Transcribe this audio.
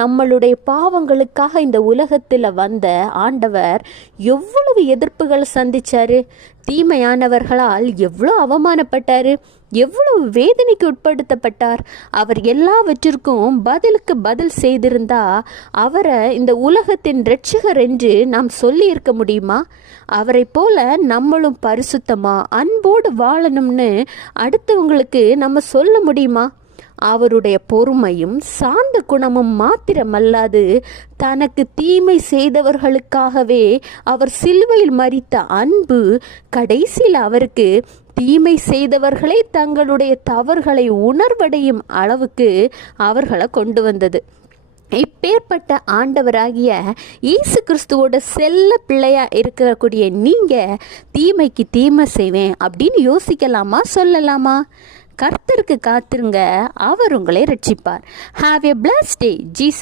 நம்மளுடைய பாவங்களுக்காக இந்த உலகத்தில் வந்த ஆண்டவர் எவ்வளவு எதிர்ப்புகள் சந்திச்சாரு. தீமையானவர்களால் எவ்வளோ அவமானப்பட்டாரு, எவ்வளவு வேதனைக்கு உட்படுத்தப்பட்டார். அவர் எல்லாவற்றிற்கும் பதிலுக்கு பதில் செய்திருந்தா அவரை இந்த உலகத்தின் இரட்சகர் என்று நாம் சொல்லி இருக்க முடியுமா? அவரை போல நம்மளும் பரிசுத்தமா அன்போடு வாழணும்னு அடுத்தவங்களுக்கு நம்ம சொல்ல முடியுமா? அவருடைய பொறுமையும் சாந்த குணமும் மாத்திரமல்லாது தனக்கு தீமை செய்தவர்களுக்காகவே அவர் சிலுவையில் மரித்த அன்பு கடைசியில் அவருக்கு தீமை செய்தவர்களே தங்களுடைய தவறுகளை உணர்வடையும் அளவுக்கு அவர்களை கொண்டு வந்தது. இப்பேற்பட்ட ஆண்டவராகிய இயேசு கிறிஸ்துவோட செல்ல பிள்ளையா இருக்கக்கூடிய நீங்க தீமைக்கு தீமை செய்வேன் அப்படின்னு யோசிக்கலாமா, சொல்லலாமா? கர்த்தருக்கு காத்திருங்க, அவர் உங்களை ரட்சிப்பார். Have a blessed day. Jesus